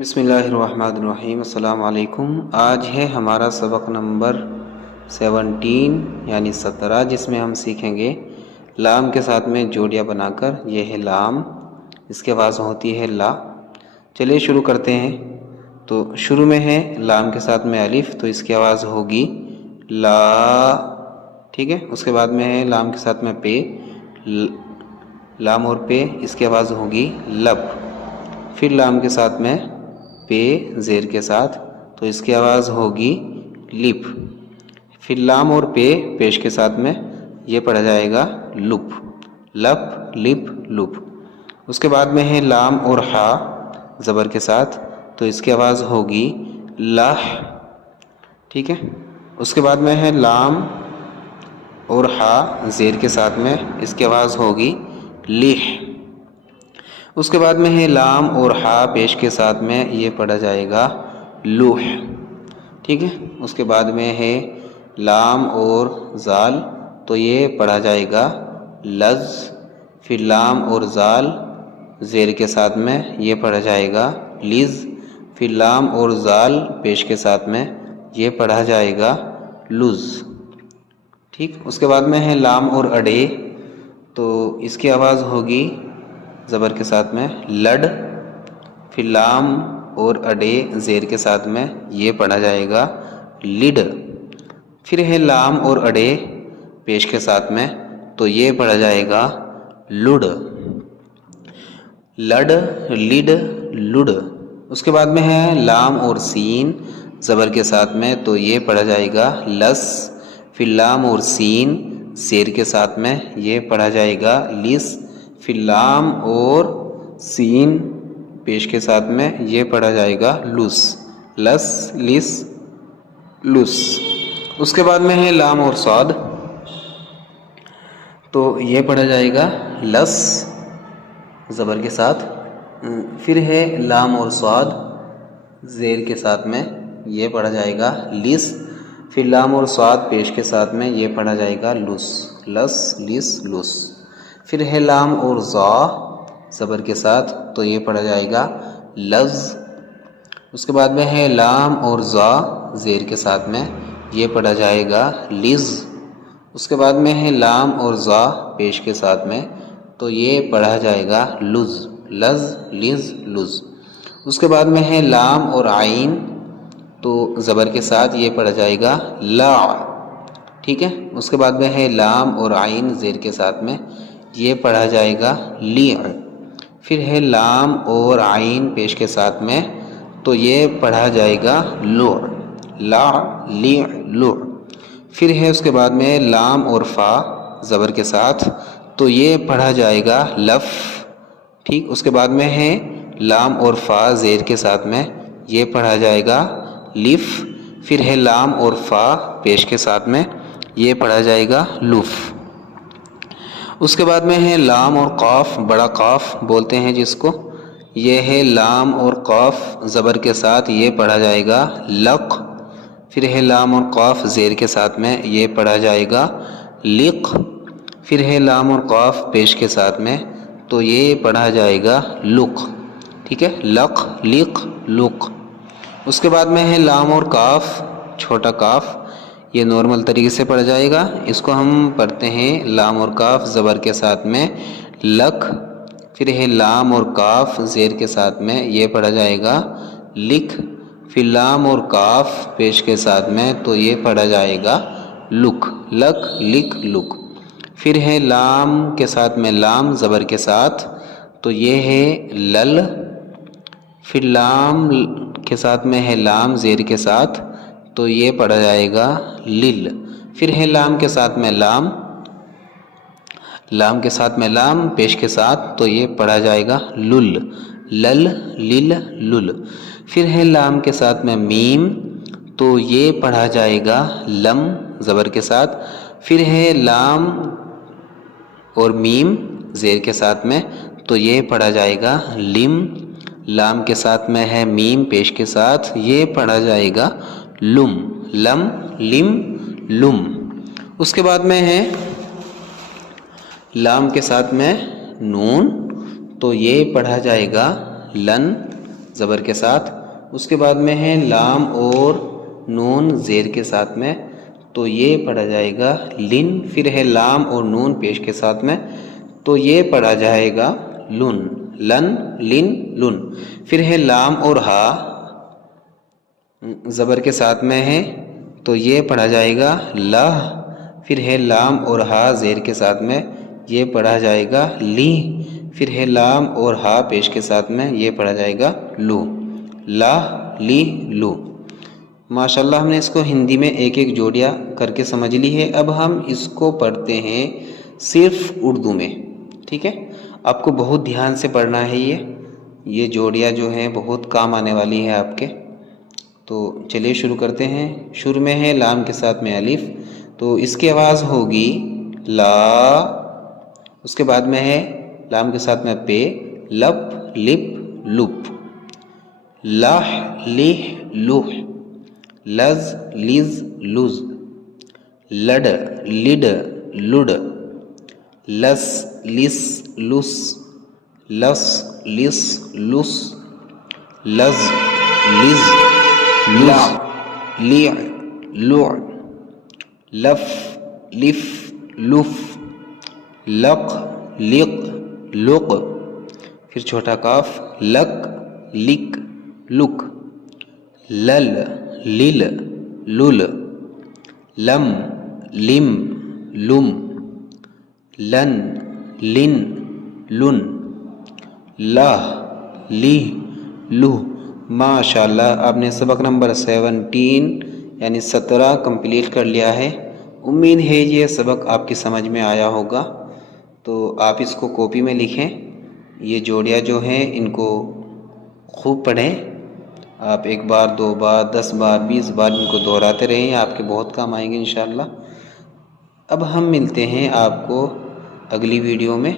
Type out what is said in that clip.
بسم اللہ الرحمن الرحیم۔ السلام علیکم۔ آج ہے ہمارا سبق نمبر 17 یعنی 17، جس میں ہم سیکھیں گے لام کے ساتھ میں جوڑیاں بنا کر۔ یہ ہے لام، اس کے آواز ہوتی ہے لا۔ چلیے شروع کرتے ہیں۔ تو شروع میں ہے لام کے ساتھ میں الف، تو اس کی آواز ہوگی لا، ٹھیک ہے۔ اس کے بعد میں ہے لام کے ساتھ میں پے، لام اور پے، اس کی آواز ہوگی لب۔ پھر لام کے ساتھ میں پے زیر کے ساتھ، تو اس کی آواز ہوگی لپ۔ پھر لام اور پے پیش کے ساتھ میں یہ پڑھا جائے گا لپ، لپ لپ لپ۔ اس کے بعد میں ہے لام اور ہا زبر کے ساتھ، تو اس کی آواز ہوگی لح، ٹھیک ہے۔ اس کے بعد میں ہے لام اور ہا زیر کے ساتھ میں، اس کی آواز ہوگی لح۔ اس کے بعد میں ہے لام اور ہا پیش کے ساتھ میں، یہ پڑھا جائے گا لوح، ٹھیک ہے۔ اس کے بعد میں ہے لام اور زال، تو یہ پڑھا جائے گا لز۔ پھر لام اور زال زیر کے ساتھ میں، یہ پڑھا جائے گا لز۔ پھر لام اور زال پیش کے ساتھ میں، یہ پڑھا جائے گا لز، ٹھیک۔ اس کے بعد میں ہے لام اور اڑے، تو اس کی آواز ہوگی زبر کے ساتھ میں لڈ۔ پھر لام اور اڑے زیر کے ساتھ میں، یہ پڑھا جائے گا لڈ۔ پھر ہے لام اور اڑے پیش کے ساتھ میں، تو یہ پڑھا جائے گا لڈ، لڈ لڈ لڈ۔ اس کے بعد میں ہے لام اور سین زبر کے ساتھ میں، تو یہ پڑھا جائے گا لس۔ پھر لام اور سین زیر کے ساتھ میں، یہ پڑھا جائے گا لس۔ پھر لام اور سین پیش کے ساتھ میں، یہ پڑھا جائے گا لس، لس لس لس۔ اس کے بعد میں ہے لام اور صاد، تو یہ پڑھا جائے گا لس زبر کے ساتھ۔ پھر ہے لام اور صاد زیر کے ساتھ میں، یہ پڑھا جائے گا لس۔ پھر لام اور صاد پیش کے ساتھ میں، یہ پڑھا جائے گا لس، لس لس لس۔ پھر ہے لام اور زا زبر کے ساتھ، تو یہ پڑھا جائے گا لز۔ اس کے بعد میں ہے لام اور زا زیر کے ساتھ میں، یہ پڑھا جائے گا لز۔ اس کے بعد میں ہے لام اور زا پیش کے ساتھ میں، تو یہ پڑھا جائے گا لز، لز لز لز۔ اس کے بعد میں ہے لام اور عین، تو زبر کے ساتھ یہ پڑھا جائے گا لا، ٹھیک ہے۔ اس کے بعد میں ہے لام اور عین زیر کے ساتھ میں، یہ پڑھا جائے گا لی۔ پھر ہے لام اور عین پیش کے ساتھ میں، تو یہ پڑھا جائے گا لو، لا لی لو۔ پھر ہے اس کے بعد میں لام اور فا زبر کے ساتھ، تو یہ پڑھا جائے گا لف، ٹھیک۔ اس کے بعد میں ہے لام اور فا زیر کے ساتھ میں، یہ پڑھا جائے گا لف۔ پھر ہے لام اور فا پیش کے ساتھ میں، یہ پڑھا جائے گا لف۔ اس کے بعد میں ہے لام اور قاف، بڑا قاف بولتے ہیں جس کو، یہ ہے لام اور قاف زبر کے ساتھ، یہ پڑھا جائے گا لق۔ پھر ہے لام اور قاف زیر کے ساتھ میں، یہ پڑھا جائے گا لق۔ پھر ہے لام اور قاف پیش کے ساتھ میں، تو یہ پڑھا جائے گا لق، ٹھیک ہے، لق لق لق۔ اس کے بعد میں ہے لام اور کاف، چھوٹا کاف، یہ نارمل طریقے سے پڑھا جائے گا۔ اس کو ہم پڑھتے ہیں لام اور کاف زبر کے ساتھ میں لک۔ پھر ہے لام اور کاف زیر کے ساتھ میں، یہ پڑھا جائے گا لکھ۔ پھر لام اور کاف پیش کے ساتھ میں، تو یہ پڑھا جائے گا لک، لک لک لک۔ پھر ہے لام کے ساتھ میں لام زبر کے ساتھ، تو یہ ہے لل۔ پھر لام کے ساتھ میں ہے لام زیر کے ساتھ، تو یہ پڑھا جائے گا لل۔ پھر ہے لام کے ساتھ میں لام، لام کے ساتھ میں لام پیش کے ساتھ، تو یہ پڑھا جائے گا لل، لل لل لل۔ پھر ہے لام کے ساتھ میں میم، تو یہ پڑھا جائے گا لم زبر کے ساتھ۔ پھر ہے لام اور میم زیر کے ساتھ میں، تو یہ پڑھا جائے گا لم۔ لام کے ساتھ میں ہے میم پیش کے ساتھ، یہ پڑھا جائے گا لم، لم لم لم۔ اس کے بعد میں ہے لام کے ساتھ میں نون، تو یہ پڑھا جائے گا لن زبر کے ساتھ. اس کے بعد میں ہے لام اور نون زیر کے ساتھ میں، تو یہ پڑھا جائے گا لن. پھر ہے لام اور نون پیش کے ساتھ میں، تو یہ پڑھا جائے گا لن. لن لن لن. پھر ہے لام اور ہا زبر کے ساتھ میں ہے، تو یہ پڑھا جائے گا لہ. پھر ہے لام اور ہا زیر کے ساتھ میں، یہ پڑھا جائے گا لی. پھر ہے لام اور ہا پیش کے ساتھ میں، یہ پڑھا جائے گا لو. لا لی لو. ماشاءاللہ ہم نے اس کو ہندی میں ایک ایک جوڑیاں کر کے سمجھ لی ہے. اب ہم اس کو پڑھتے ہیں صرف اردو میں. ٹھیک ہے، آپ کو بہت دھیان سے پڑھنا ہے. یہ جوڑیاں جو ہیں بہت کام آنے والی ہے آپ کے. تو چلیے شروع کرتے ہیں. شروع میں ہے لام کے ساتھ میں الف، تو اس کی آواز ہوگی لا. اس کے بعد میں ہے لام کے ساتھ میں پے، لپ لپ لپ. لح لح لح. لز لز لز. لڈ لڈ لڈ. لس لس لس. لس لس لس. لز لز لز. لیع لع. لف لف لف. لق لق لق. پھر چھوٹا کاف لک لک لک. لل لل لل. لم لم لم. لن لن لن. لاہ لی لو. ماشاءاللہ آپ نے سبق نمبر 17 یعنی 17 کمپلیٹ کر لیا ہے. امید ہے یہ سبق آپ کی سمجھ میں آیا ہوگا. تو آپ اس کو کاپی میں لکھیں. یہ جوڑیاں جو ہیں ان کو خوب پڑھیں. آپ 1 بار 2 بار 10 بار 20 بار ان کو دہراتے رہیں، آپ کے بہت کام آئیں گے انشاءاللہ. اب ہم ملتے ہیں آپ کو اگلی ویڈیو میں.